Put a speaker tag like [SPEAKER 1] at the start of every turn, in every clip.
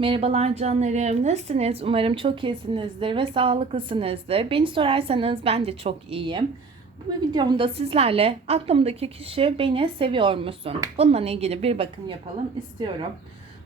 [SPEAKER 1] Merhabalar canlarım. Nasılsınız? Umarım çok iyisinizdir ve sağlıklısınızdır. Beni sorarsanız ben de çok iyiyim. Bu videomda sizlerle aklımdaki kişi beni seviyor musun? Bununla ilgili bir bakım yapalım istiyorum.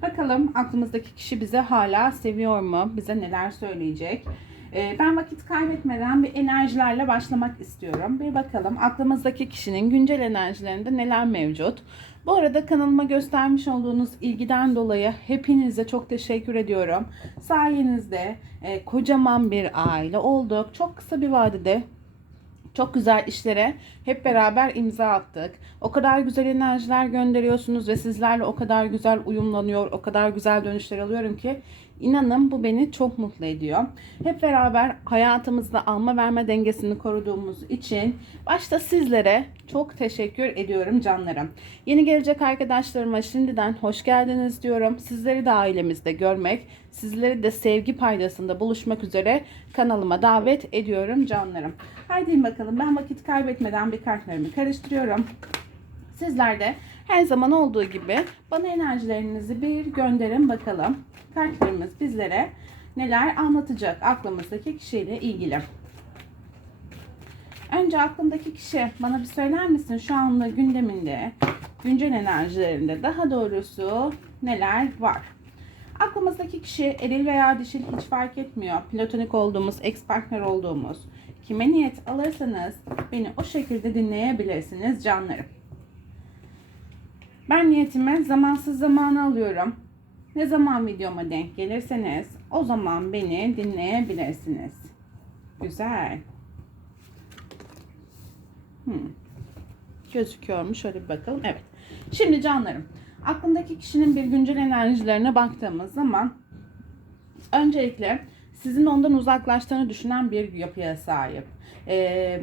[SPEAKER 1] Bakalım aklımızdaki kişi bizi hala seviyor mu? Bize neler söyleyecek? Ee, Ben vakit kaybetmeden bir enerjilerle başlamak istiyorum. Bir bakalım aklımızdaki kişinin güncel enerjilerinde neler mevcut. Bu arada kanalıma göstermiş olduğunuz ilgiden dolayı hepinize çok teşekkür ediyorum. Sayenizde e, kocaman bir aile olduk. Çok kısa bir vadede çok güzel işlere hep beraber imza attık. O kadar güzel enerjiler gönderiyorsunuz ve sizlerle o kadar güzel uyumlanıyor, o kadar güzel dönüşler alıyorum ki inanın bu beni çok mutlu ediyor. Hep beraber hayatımızda alma verme dengesini koruduğumuz için başta sizlere çok teşekkür ediyorum canlarım. Yeni gelecek arkadaşlarıma şimdiden hoş geldiniz diyorum. Sizleri de ailemizde görmek, sizleri de sevgi paydasında buluşmak üzere kanalıma davet ediyorum canlarım. Haydi bakalım ben vakit kaybetmeden bir kartlarımı karıştırıyorum. Sizler de her zaman olduğu gibi bana enerjilerinizi bir gönderin bakalım. Kartlarımız bizlere neler anlatacak aklımızdaki kişiyle ilgili. Önce aklımdaki kişi bana bir söyler misin şu anda gündeminde, güncel enerjilerinde daha doğrusu neler var? Aklımızdaki kişi eril veya dişil hiç fark etmiyor. Platonik olduğumuz, ex partner olduğumuz. Kime niyet alırsanız beni o şekilde dinleyebilirsiniz canlarım. Ben niyetime zamansız zamanı alıyorum. Ne zaman videoma denk gelirseniz o zaman beni dinleyebilirsiniz. Güzel. Hmm. Gözüküyor? Şöyle bir bakalım. Evet. Şimdi canlarım. Aklımdaki kişinin bir güncel enerjilerine baktığımız zaman öncelikle sizin ondan uzaklaştığını düşünen bir yapıya sahip. Ee,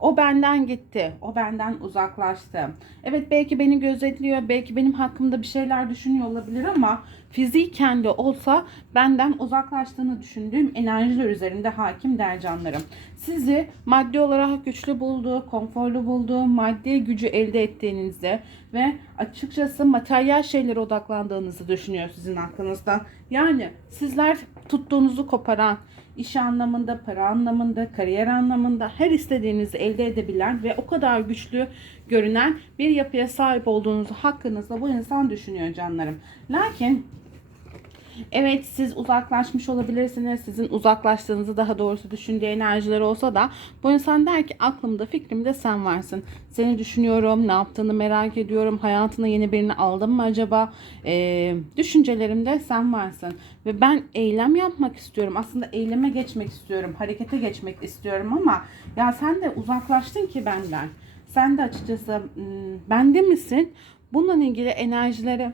[SPEAKER 1] o benden gitti, o benden uzaklaştı. Evet belki beni gözetliyor, belki benim hakkımda bir şeyler düşünüyor olabilir ama fiziken de olsa benden uzaklaştığını düşündüğüm enerjiler üzerinde hakim der canlarım. Sizi maddi olarak güçlü bulduğu, konforlu bulduğu, maddi gücü elde ettiğinizde ve açıkçası materyal şeylere odaklandığınızı düşünüyor sizin aklınızda. Yani sizler tuttuğunuzu koparan, iş anlamında, para anlamında, kariyer anlamında her istediğinizi elde edebilen ve o kadar güçlü görünen bir yapıya sahip olduğunuzu hakkınızda bu insan düşünüyor canlarım. Lakin Evet siz uzaklaşmış olabilirsiniz. Sizin uzaklaştığınızı daha doğrusu düşündüğü enerjiler olsa da bu insan der ki aklımda fikrimde sen varsın. Seni düşünüyorum, ne yaptığını merak ediyorum. Hayatına yeni birini aldın mı acaba? Ee, düşüncelerimde sen varsın. Ve ben eylem yapmak istiyorum. Aslında eyleme geçmek istiyorum. Harekete geçmek istiyorum ama ya sen de uzaklaştın ki benden. Sen de açıkçası bende misin? Bununla ilgili enerjileri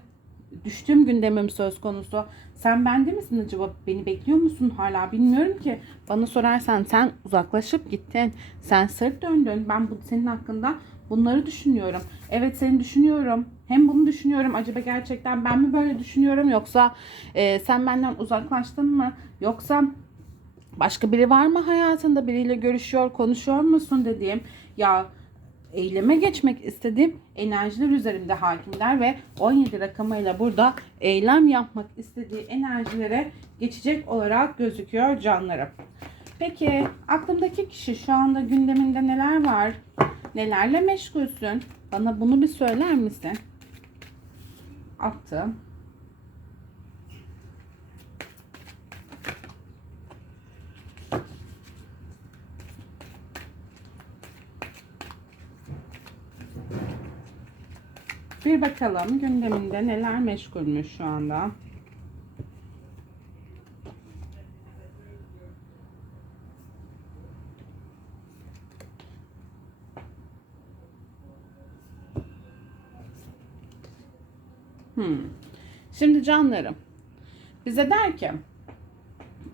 [SPEAKER 1] düştüğüm gündemim söz konusu. Sen bende misin acaba? Beni bekliyor musun hala bilmiyorum ki. Bana sorarsan sen uzaklaşıp gittin. Sen sırt döndün. Ben bu senin hakkında bunları düşünüyorum. Evet seni düşünüyorum. Hem bunu düşünüyorum. Acaba gerçekten ben mi böyle düşünüyorum yoksa e, sen benden uzaklaştın mı? Yoksa başka biri var mı hayatında? Biriyle görüşüyor, konuşuyor musun dediğim. Ya eyleme geçmek istediğim enerjiler üzerimde hakimler ve 17 rakamıyla burada eylem yapmak istediği enerjilere geçecek olarak gözüküyor canlarım. Peki aklımdaki kişi şu anda gündeminde neler var? Nelerle meşgulsün? Bana bunu bir söyler misin? Attım. Bir bakalım gündeminde neler meşgulmüş şu anda. Hmm. Şimdi canlarım bize der ki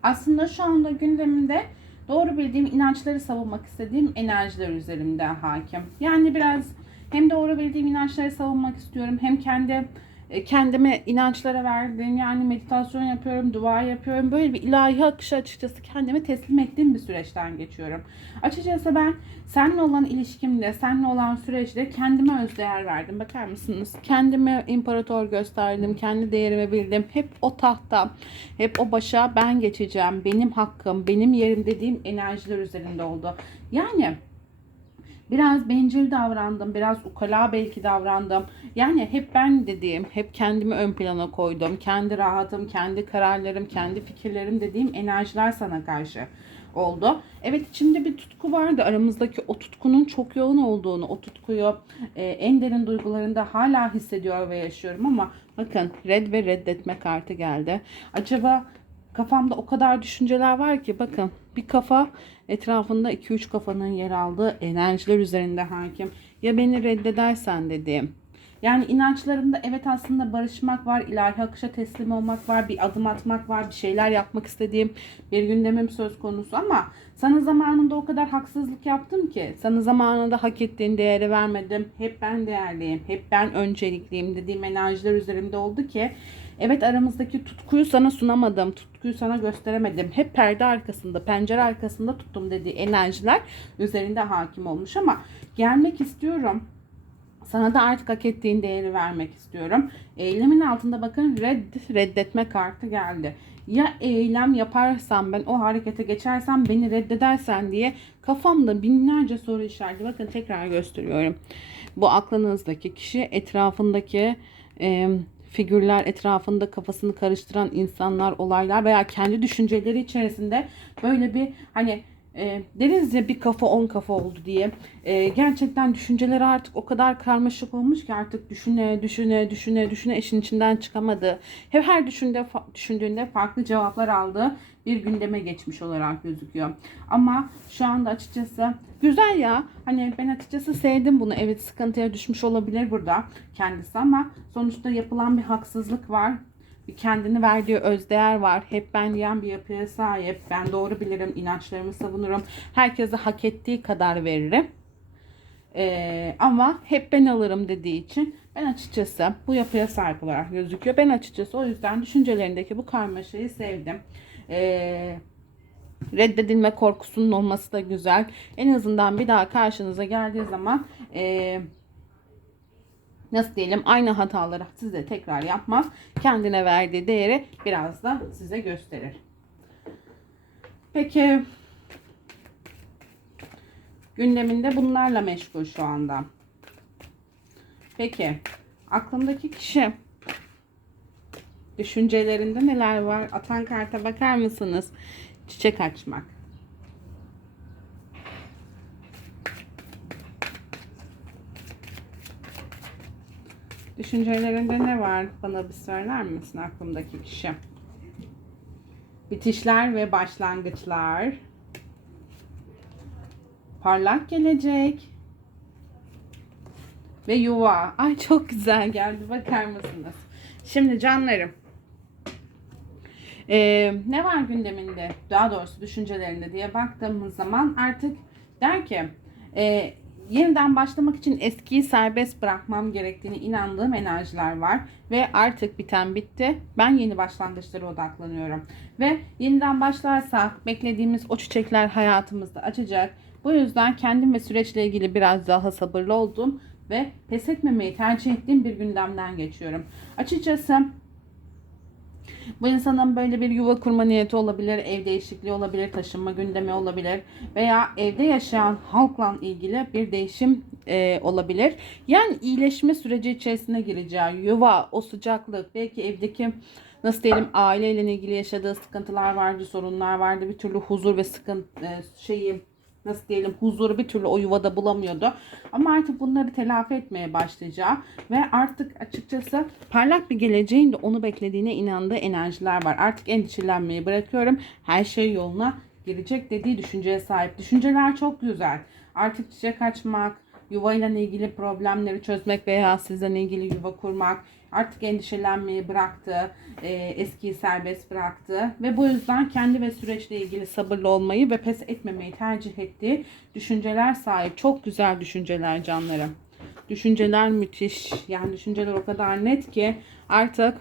[SPEAKER 1] aslında şu anda gündeminde doğru bildiğim inançları savunmak istediğim enerjiler üzerimde hakim. Yani biraz hem doğru bildiğim inançları savunmak istiyorum hem kendi e, kendime inançlara verdiğim yani meditasyon yapıyorum, dua yapıyorum. Böyle bir ilahi akışa açıkçası kendimi teslim ettiğim bir süreçten geçiyorum. Açıkçası ben seninle olan ilişkimde, seninle olan süreçte kendime öz değer verdim. Bakar mısınız? Kendime imparator gösterdim, kendi değerimi bildim. Hep o tahta, hep o başa ben geçeceğim, benim hakkım, benim yerim dediğim enerjiler üzerinde oldu. Yani Biraz bencil davrandım, biraz ukala belki davrandım. Yani hep ben dediğim, hep kendimi ön plana koydum. Kendi rahatım, kendi kararlarım, kendi fikirlerim dediğim enerjiler sana karşı oldu. Evet içimde bir tutku vardı. Aramızdaki o tutkunun çok yoğun olduğunu, o tutkuyu e, en derin duygularında hala hissediyor ve yaşıyorum ama bakın red ve reddetme kartı geldi. Acaba kafamda o kadar düşünceler var ki bakın bir kafa etrafında 2-3 kafanın yer aldığı enerjiler üzerinde hakim. Ya beni reddedersen dediğim. Yani inançlarımda evet aslında barışmak var, ilahi akışa teslim olmak var, bir adım atmak var, bir şeyler yapmak istediğim bir gündemim söz konusu ama sana zamanında o kadar haksızlık yaptım ki sana zamanında hak ettiğin değeri vermedim. Hep ben değerliyim, hep ben öncelikliyim dediğim enerjiler üzerimde oldu ki Evet aramızdaki tutkuyu sana sunamadım, tutkuyu sana gösteremedim. Hep perde arkasında, pencere arkasında tuttum dediği enerjiler üzerinde hakim olmuş ama gelmek istiyorum. Sana da artık hak ettiğin değeri vermek istiyorum. Eylemin altında bakın red, reddetme kartı geldi. Ya eylem yaparsam ben o harekete geçersem beni reddedersen diye kafamda binlerce soru işareti. Bakın tekrar gösteriyorum. Bu aklınızdaki kişi etrafındaki e, figürler etrafında kafasını karıştıran insanlar, olaylar veya kendi düşünceleri içerisinde böyle bir hani e, deriz ya bir kafa on kafa oldu diye. E, gerçekten düşünceleri artık o kadar karmaşık olmuş ki artık düşüne düşüne düşüne düşüne işin içinden çıkamadı. Hep her düşünde, düşündüğünde farklı cevaplar aldı bir gündeme geçmiş olarak gözüküyor. Ama şu anda açıkçası güzel ya. Hani ben açıkçası sevdim bunu. Evet sıkıntıya düşmüş olabilir burada kendisi ama sonuçta yapılan bir haksızlık var. Bir kendini verdiği özdeğer var. Hep ben diyen bir yapıya sahip. Ben doğru bilirim, inançlarımı savunurum. Herkese hak ettiği kadar veririm. Ee, ama hep ben alırım dediği için ben açıkçası bu yapıya sahip olarak gözüküyor. Ben açıkçası o yüzden düşüncelerindeki bu karmaşayı sevdim. Ee, reddedilme korkusunun olması da güzel. En azından bir daha karşınıza geldiği zaman e, nasıl diyelim aynı hataları size tekrar yapmaz. Kendine verdiği değeri biraz da size gösterir. Peki gündeminde bunlarla meşgul şu anda. Peki aklımdaki kişi Düşüncelerinde neler var? Atan karta bakar mısınız? Çiçek açmak. Düşüncelerinde ne var? Bana bir söyler misin aklımdaki kişi? Bitişler ve başlangıçlar. Parlak gelecek. Ve yuva. Ay çok güzel geldi. Bakar mısınız? Şimdi canlarım. Ee, ne var gündeminde? Daha doğrusu düşüncelerinde diye baktığımız zaman artık der ki e, yeniden başlamak için eskiyi serbest bırakmam gerektiğini inandığım enerjiler var ve artık biten bitti. Ben yeni başlangıçlara odaklanıyorum. Ve yeniden başlarsak beklediğimiz o çiçekler hayatımızda açacak. Bu yüzden kendim ve süreçle ilgili biraz daha sabırlı oldum ve pes etmemeyi tercih ettiğim bir gündemden geçiyorum. Açıkçası bu insanın böyle bir yuva kurma niyeti olabilir, ev değişikliği olabilir, taşınma gündemi olabilir veya evde yaşayan halkla ilgili bir değişim e, olabilir. Yani iyileşme süreci içerisine gireceği yuva, o sıcaklık, belki evdeki nasıl diyelim aileyle ilgili yaşadığı sıkıntılar vardı, sorunlar vardı, bir türlü huzur ve sıkıntı e, şeyi nasıl diyelim huzuru bir türlü o yuvada bulamıyordu. Ama artık bunları telafi etmeye başlayacağı ve artık açıkçası parlak bir geleceğin de onu beklediğine inandığı enerjiler var. Artık endişelenmeyi bırakıyorum. Her şey yoluna girecek dediği düşünceye sahip. Düşünceler çok güzel. Artık çiçek açmak, yuvayla ilgili problemleri çözmek veya sizden ilgili yuva kurmak, artık endişelenmeyi bıraktı, e, eskiyi serbest bıraktı ve bu yüzden kendi ve süreçle ilgili sabırlı olmayı ve pes etmemeyi tercih ettiği düşünceler sahip. Çok güzel düşünceler canlarım. Düşünceler müthiş. Yani düşünceler o kadar net ki artık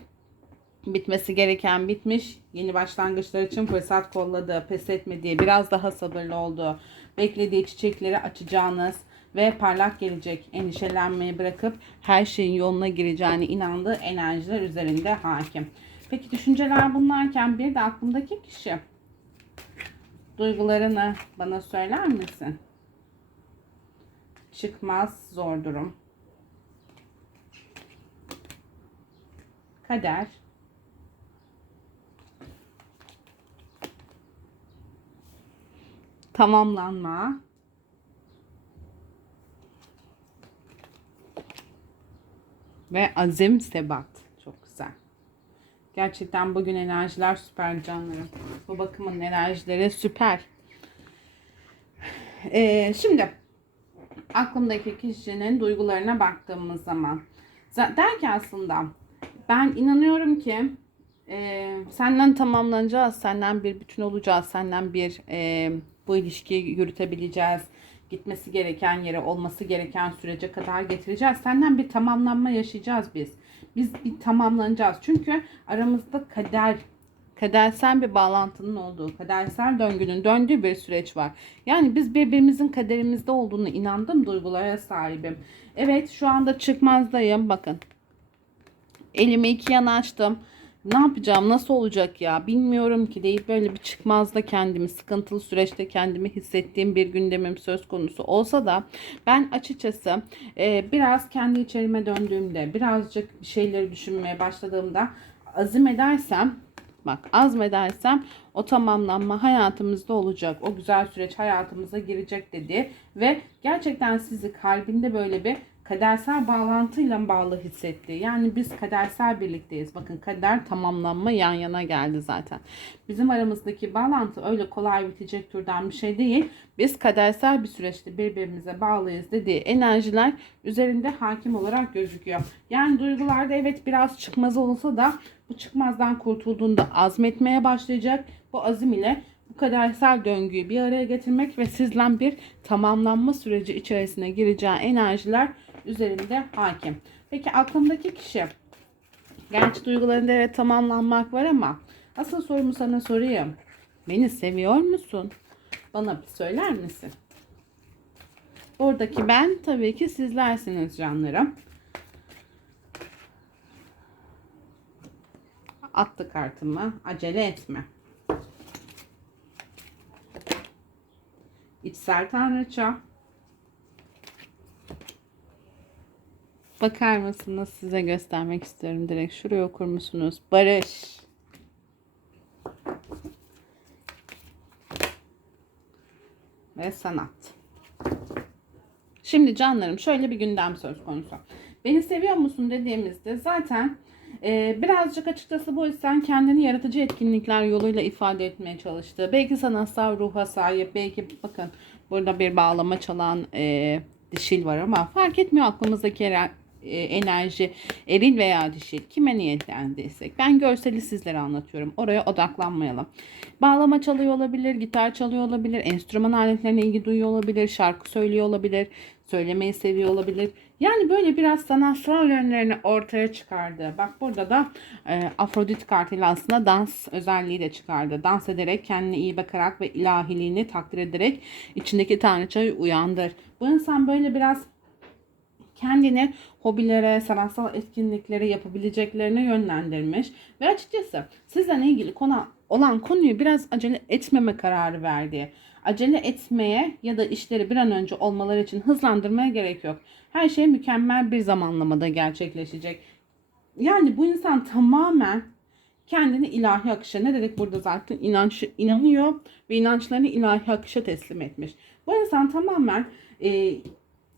[SPEAKER 1] bitmesi gereken bitmiş. Yeni başlangıçlar için fırsat kolladı, pes etmediği, biraz daha sabırlı oldu. Beklediği çiçekleri açacağınız ve parlak gelecek endişelenmeyi bırakıp her şeyin yoluna gireceğine inandığı enerjiler üzerinde hakim. Peki düşünceler bunlarken bir de aklımdaki kişi duygularını bana söyler misin? Çıkmaz zor durum. Kader. Tamamlanma. Ve azim sebat. Çok güzel. Gerçekten bugün enerjiler süper canlarım. Bu bakımın enerjileri süper. Ee, şimdi aklımdaki kişinin duygularına baktığımız zaman za- der ki aslında ben inanıyorum ki e, senden tamamlanacağız, senden bir bütün olacağız, senden bir e, bu ilişkiyi yürütebileceğiz. Gitmesi gereken yere, olması gereken sürece kadar getireceğiz. Senden bir tamamlanma yaşayacağız biz. Biz bir tamamlanacağız. Çünkü aramızda kader kadersel bir bağlantının olduğu, kadersel döngünün döndüğü bir süreç var. Yani biz birbirimizin kaderimizde olduğunu inandığım duygulara sahibim. Evet şu anda çıkmazdayım. Bakın. Elimi iki yana açtım. Ne yapacağım, nasıl olacak ya bilmiyorum ki deyip böyle bir çıkmazda kendimi, sıkıntılı süreçte kendimi hissettiğim bir gündemim söz konusu olsa da ben açıkçası e, biraz kendi içerime döndüğümde, birazcık bir şeyleri düşünmeye başladığımda azim edersem Bak azmedersem o tamamlanma hayatımızda olacak. O güzel süreç hayatımıza girecek dedi. Ve gerçekten sizi kalbinde böyle bir kadersel bağlantıyla bağlı hissetti. Yani biz kadersel birlikteyiz. Bakın kader tamamlanma yan yana geldi zaten. Bizim aramızdaki bağlantı öyle kolay bitecek türden bir şey değil. Biz kadersel bir süreçte birbirimize bağlıyız dediği enerjiler üzerinde hakim olarak gözüküyor. Yani duygularda evet biraz çıkmaz olsa da bu çıkmazdan kurtulduğunda azmetmeye başlayacak. Bu azim ile bu kadersel döngüyü bir araya getirmek ve sizden bir tamamlanma süreci içerisine gireceği enerjiler üzerinde hakim. Peki aklımdaki kişi gerçi duygularında evet tamamlanmak var ama asıl sorumu sana sorayım. Beni seviyor musun? Bana bir söyler misin? Oradaki ben tabii ki sizlersiniz canlarım. Attı kartımı. Acele etme. İçsel tanrıça. Bakar mısınız? Size göstermek istiyorum direkt. Şuraya okur musunuz? Barış. Ve sanat. Şimdi canlarım şöyle bir gündem söz konusu. Beni seviyor musun dediğimizde zaten e, birazcık açıkçası bu insan kendini yaratıcı etkinlikler yoluyla ifade etmeye çalıştı. Belki sanatsal ruha sahip, belki bakın burada bir bağlama çalan e, dişil var ama fark etmiyor aklımızdaki enerji eril veya dişil kime niyetlendiysek. Ben görseli sizlere anlatıyorum. Oraya odaklanmayalım. Bağlama çalıyor olabilir gitar çalıyor olabilir enstrüman aletlerine ilgi duyuyor olabilir şarkı söylüyor olabilir söylemeyi seviyor olabilir. Yani böyle biraz sanatsal yönlerini ortaya çıkardı. Bak burada da e, Afrodit kartıyla aslında dans özelliği de çıkardı. Dans ederek kendine iyi bakarak ve ilahiliğini takdir ederek içindeki tanrıçayı uyandır. Bu insan böyle biraz kendini hobilere, sanatsal etkinliklere yapabileceklerine yönlendirmiş ve açıkçası sizden ilgili konu olan konuyu biraz acele etmeme kararı verdi. Acele etmeye ya da işleri bir an önce olmaları için hızlandırmaya gerek yok. Her şey mükemmel bir zamanlamada gerçekleşecek. Yani bu insan tamamen kendini ilahi akışa ne dedik burada zaten inanç inanıyor ve inançlarını ilahi akışa teslim etmiş. Bu insan tamamen e,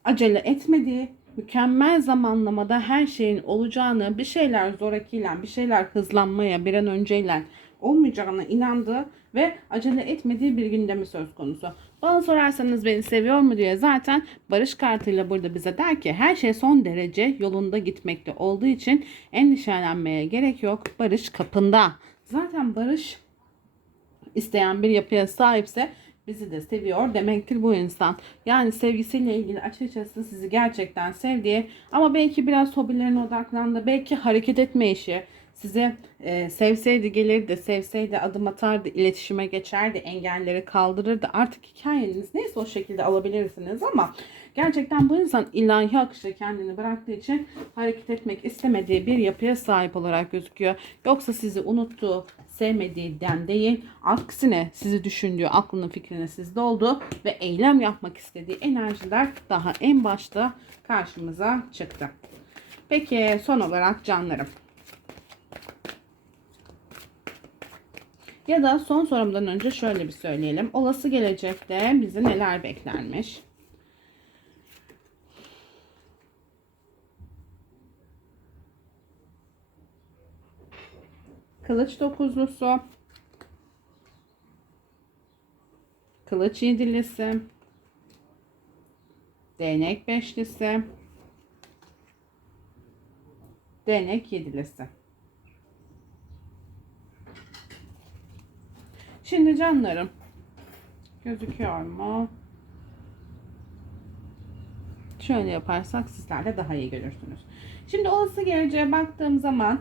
[SPEAKER 1] acele etmediği, mükemmel zamanlamada her şeyin olacağını, bir şeyler zorakiyle, bir şeyler hızlanmaya bir an önceyle olmayacağına inandığı ve acele etmediği bir gündemi söz konusu. Bana sorarsanız beni seviyor mu diye zaten barış kartıyla burada bize der ki her şey son derece yolunda gitmekte olduğu için endişelenmeye gerek yok. Barış kapında. Zaten barış isteyen bir yapıya sahipse bizi de seviyor demektir bu insan. Yani sevgisiyle ilgili açıkçası sizi gerçekten sevdiği ama belki biraz hobilerine odaklandı. Belki hareket etme işi size e, sevseydi gelirdi, sevseydi adım atardı, iletişime geçerdi, engelleri kaldırırdı. Artık hikayeniz neyse o şekilde alabilirsiniz ama gerçekten bu insan ilahi akışta kendini bıraktığı için hareket etmek istemediği bir yapıya sahip olarak gözüküyor. Yoksa sizi unuttuğu, sevmediğinden değil, aksine sizi düşündüğü, aklının fikrinin sizde olduğu ve eylem yapmak istediği enerjiler daha en başta karşımıza çıktı. Peki son olarak canlarım. Ya da son sorumdan önce şöyle bir söyleyelim. Olası gelecekte bizi neler beklermiş? Kılıç dokuzlusu. Kılıç yedilisi. Değnek beşlisi. Değnek yedilisi. Şimdi canlarım. Gözüküyor mu? Şöyle yaparsak sizler de daha iyi görürsünüz. Şimdi olası geleceğe baktığım zaman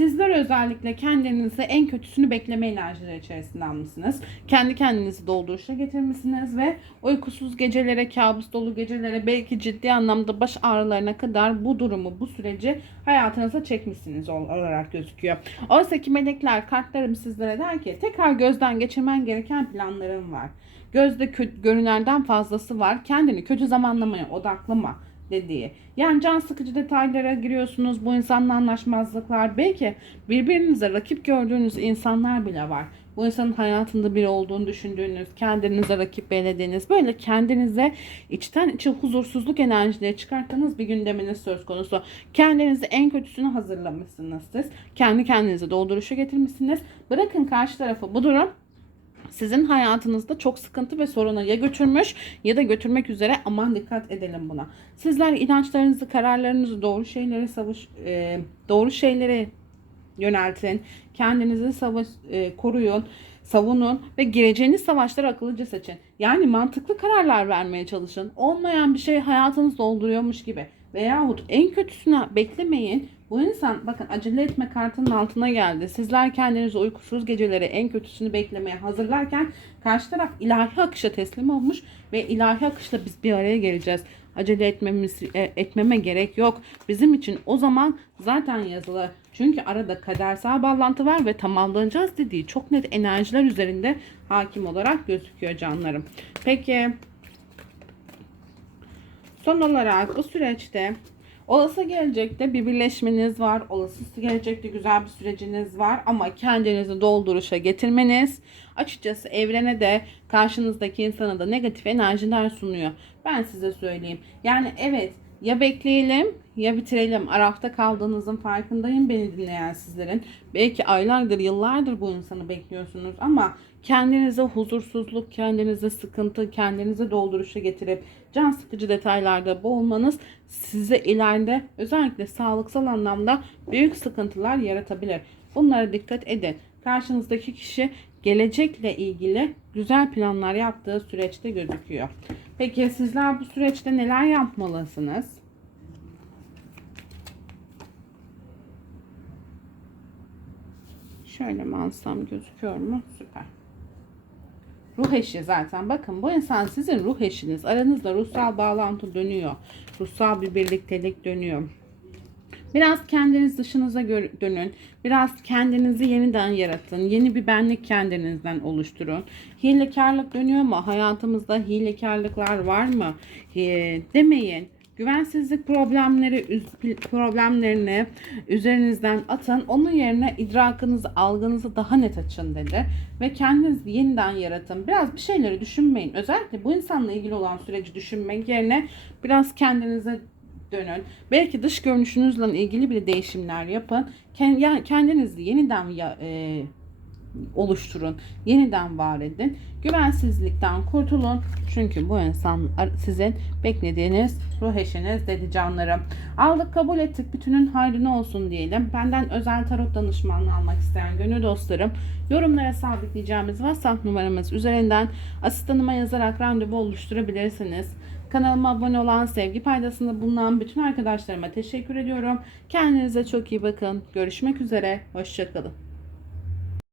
[SPEAKER 1] sizler özellikle kendinizi en kötüsünü bekleme enerjileri içerisinde almışsınız. Kendi kendinizi dolduruşa getirmişsiniz ve uykusuz gecelere, kabus dolu gecelere, belki ciddi anlamda baş ağrılarına kadar bu durumu, bu süreci hayatınıza çekmişsiniz ol- olarak gözüküyor. Oysa ki melekler, kartlarım sizlere der ki tekrar gözden geçirmen gereken planlarım var. Gözde kötü, görünenden fazlası var. Kendini kötü zamanlamaya odaklama dediği. Yani can sıkıcı detaylara giriyorsunuz. Bu insanla anlaşmazlıklar. Belki birbirinize rakip gördüğünüz insanlar bile var. Bu insanın hayatında biri olduğunu düşündüğünüz, kendinize rakip belediğiniz, böyle kendinize içten içe huzursuzluk enerjileri çıkarttığınız bir gündeminiz söz konusu. Kendinizi en kötüsünü hazırlamışsınız siz. Kendi kendinizi dolduruşa getirmişsiniz. Bırakın karşı tarafı bu durum sizin hayatınızda çok sıkıntı ve soruna ya götürmüş ya da götürmek üzere aman dikkat edelim buna. Sizler inançlarınızı, kararlarınızı doğru şeylere savuş, e, doğru şeylere yöneltin. Kendinizi savaş, e, koruyun, savunun ve gireceğiniz savaşları akıllıca seçin. Yani mantıklı kararlar vermeye çalışın. Olmayan bir şey hayatınızı dolduruyormuş gibi. Veyahut en kötüsünü beklemeyin. Bu insan bakın acele etme kartının altına geldi. Sizler kendinizi uykusuz geceleri en kötüsünü beklemeye hazırlarken karşı taraf ilahi akışa teslim olmuş ve ilahi akışla biz bir araya geleceğiz. Acele etmemiz e, etmeme gerek yok. Bizim için o zaman zaten yazılı. Çünkü arada kadersel bağlantı var ve tamamlanacağız dediği çok net enerjiler üzerinde hakim olarak gözüküyor canlarım. Peki Son olarak bu süreçte olası gelecekte bir birleşmeniz var. Olası gelecekte güzel bir süreciniz var ama kendinizi dolduruşa getirmeniz açıkçası evrene de karşınızdaki insana da negatif enerjiler sunuyor. Ben size söyleyeyim. Yani evet ya bekleyelim ya bitirelim. Arafta kaldığınızın farkındayım beni dinleyen sizlerin. Belki aylardır, yıllardır bu insanı bekliyorsunuz ama kendinize huzursuzluk, kendinize sıkıntı, kendinize dolduruşa getirip can sıkıcı detaylarda boğulmanız size ileride özellikle sağlıksal anlamda büyük sıkıntılar yaratabilir. Bunlara dikkat edin. Karşınızdaki kişi gelecekle ilgili güzel planlar yaptığı süreçte gözüküyor. Peki sizler bu süreçte neler yapmalısınız? Şöyle mi alsam gözüküyor mu? Süper. Ruh eşi zaten. Bakın bu insan sizin ruh eşiniz. Aranızda ruhsal bağlantı dönüyor. Ruhsal bir birliktelik dönüyor. Biraz kendiniz dışınıza dönün. Biraz kendinizi yeniden yaratın. Yeni bir benlik kendinizden oluşturun. Hilekarlık dönüyor mu? Hayatımızda hilekarlıklar var mı? Ee, demeyin. Güvensizlik problemleri problemlerini üzerinizden atın. Onun yerine idrakınızı, algınızı daha net açın dedi. Ve kendinizi yeniden yaratın. Biraz bir şeyleri düşünmeyin. Özellikle bu insanla ilgili olan süreci düşünmek yerine biraz kendinize dönün. Belki dış görünüşünüzle ilgili bir değişimler yapın. Ken- ya- Kendinizi yeniden oluşturun. Yeniden var edin. Güvensizlikten kurtulun. Çünkü bu insan sizin beklediğiniz ruh eşiniz dedi canlarım. Aldık kabul ettik. Bütünün hayrına olsun diyelim. Benden özel tarot danışmanlığı almak isteyen gönül dostlarım yorumlara sabitleyeceğimiz WhatsApp numaramız üzerinden asistanıma yazarak randevu oluşturabilirsiniz. Kanalıma abone olan, sevgi paydasında bulunan bütün arkadaşlarıma teşekkür ediyorum. Kendinize çok iyi bakın. Görüşmek üzere. Hoşçakalın.